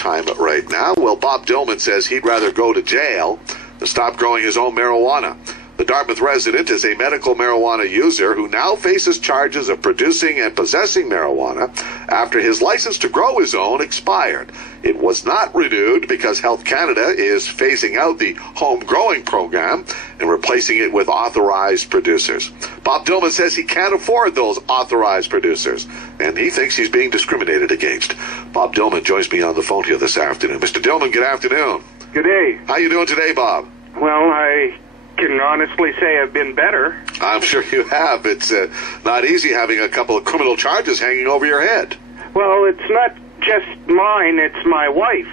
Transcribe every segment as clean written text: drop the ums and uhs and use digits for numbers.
time right now. Well, Bob Dillman says he'd rather go to jail than stop growing his own marijuana. The Dartmouth resident is a medical marijuana user who now faces charges of producing and possessing marijuana after his license to grow his own expired. It was not renewed because Health Canada is phasing out the home growing program and replacing it with authorized producers. Bob Dillman says he can't afford those authorized producers, and he thinks he's being discriminated against. Bob Dillman joins me on the phone here this afternoon. Mr. Dillman, good afternoon. Good day. How you doing today, Bob? Well, I can honestly say I've been better. I'm sure you have. It's not easy having a couple of criminal charges hanging over your head. Well, it's not just mine, it's my wife.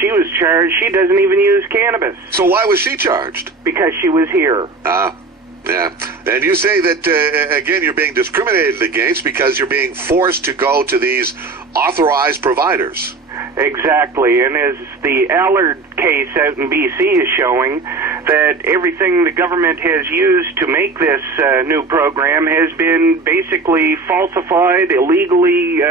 She was charged. She doesn't even use cannabis. So why was she charged? Because she was here. Yeah. And you say that, again, you're being discriminated against because you're being forced to go to these authorized providers. Exactly, and as the Allard case out in BC is showing, that everything the government has used to make this new program has been basically falsified, illegally,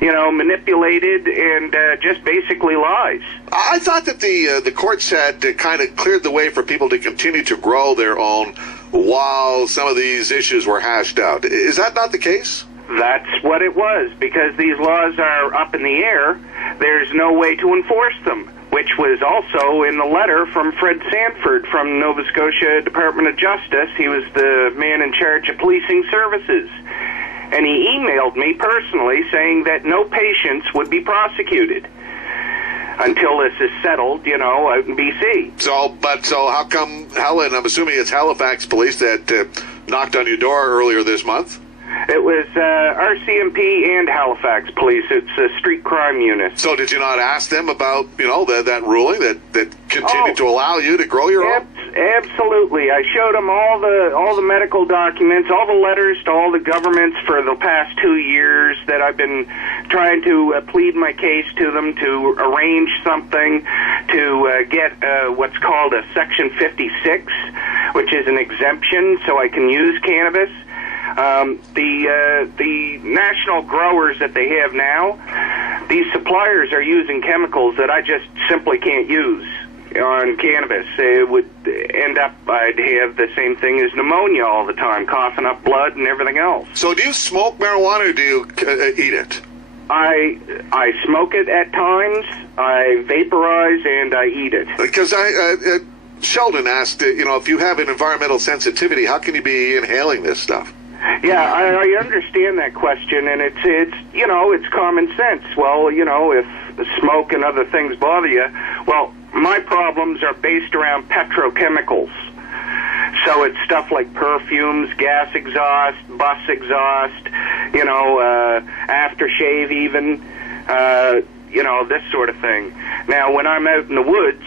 manipulated, and just basically lies. I thought that the courts had kind of cleared the way for people to continue to grow their own while some of these issues were hashed out. Is that not the case? That's what it was, because these laws are up in the air. There's no way to enforce them, which was also in the letter from Fred Sanford from Nova Scotia Department of Justice. He was the man in charge of policing services. And he emailed me personally saying that no patients would be prosecuted until this is settled, out in BC. So how come Helen, I'm assuming it's Halifax police that knocked on your door earlier this month? It was RCMP and Halifax police. It's a street crime unit. So did you not ask them about, that ruling that continued to allow you to grow your own? Absolutely. I showed them all the medical documents, all the letters to all the governments for the past 2 years that I've been trying to plead my case to them to arrange something to get what's called a Section 56, which is an exemption so I can use cannabis. The national growers that they have now, these suppliers are using chemicals that I just simply can't use on cannabis. It would end up, I'd have the same thing as pneumonia all the time, coughing up blood and everything else. So do you smoke marijuana or do you eat it? I smoke it at times, I vaporize, and I eat it. Because Sheldon asked, if you have an environmental sensitivity, how can you be inhaling this stuff? Yeah, I understand that question, and it's common sense. Well, if smoke and other things bother you, well, my problems are based around petrochemicals. So it's stuff like perfumes, gas exhaust, bus exhaust, aftershave even, this sort of thing. Now, when I'm out in the woods,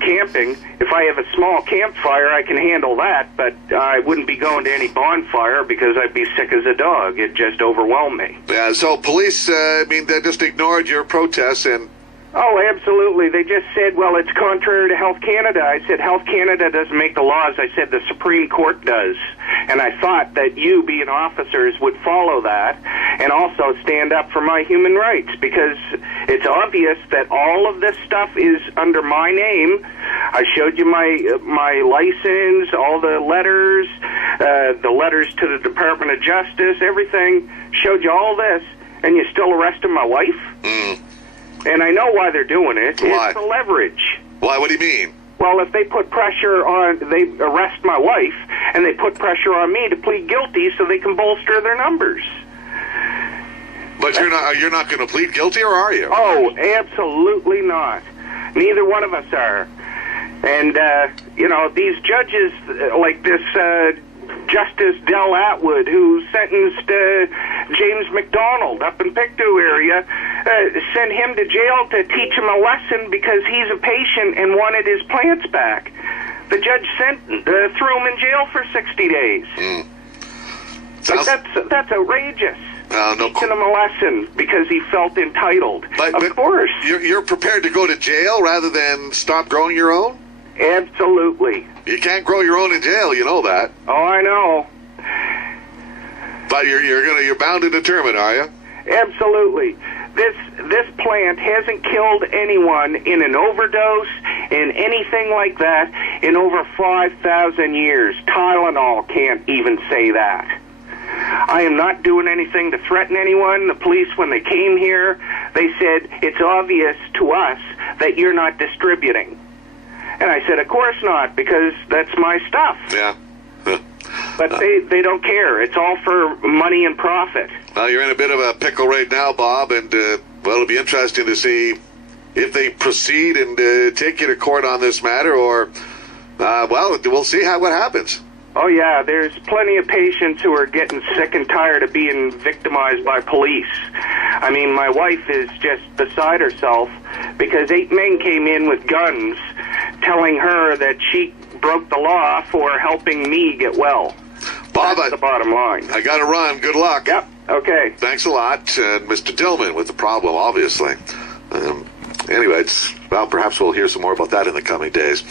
camping, if I have a small campfire, I can handle that, but I wouldn't be going to any bonfire because I'd be sick as a dog. It'd just overwhelm me. Yeah, so police, they just ignored your protests and... Oh, absolutely. They just said, well, it's contrary to Health Canada. I said, Health Canada doesn't make the laws. I said, the Supreme Court does. And I thought that you, being officers, would follow that and also stand up for my human rights, because it's obvious that all of this stuff is under my name. I showed you my license, all the letters to the Department of Justice, everything. Showed you all this, and you still arrested my wife? And I know why they're doing it. Why? It's for leverage. Why? What do you mean? Well, if they put pressure on, they arrest my wife, and they put pressure on me to plead guilty so they can bolster their numbers. But you're not going to plead guilty, or are you? Oh, absolutely not. Neither one of us are. And, these judges, like this Justice Del Atwood, who sentenced James McDonald up in Pictou area, sent him to jail to teach him a lesson because he's a patient and wanted his plants back. The judge threw him in jail for 60 days. That's outrageous. Teaching him a lesson because he felt entitled. But of course. You're prepared to go to jail rather than stop growing your own? Absolutely. You can't grow your own in jail, you know that. Oh, I know. But you're bound and determined, are you? Absolutely. this plant hasn't killed anyone in an overdose, in anything like that, in over 5,000 years. Tylenol can't even say that. I am not doing anything to threaten anyone. The police, when they came here, they said, it's obvious to us that you're not distributing. And I said, of course not, because that's my stuff. Yeah. But they don't care. It's all for money and profit. Well, you're in a bit of a pickle right now, Bob, and, well, it'll be interesting to see if they proceed and take you to court on this matter, or, well, we'll see what happens. Oh, yeah, there's plenty of patients who are getting sick and tired of being victimized by police. I mean, my wife is just beside herself because 8 men came in with guns telling her that she broke the law for helping me get well. Bob, that's the bottom line. I got to run. Good luck. Yep. Okay. Thanks a lot. And Mr. Dillman with the problem, obviously. Anyway, well, perhaps we'll hear some more about that in the coming days.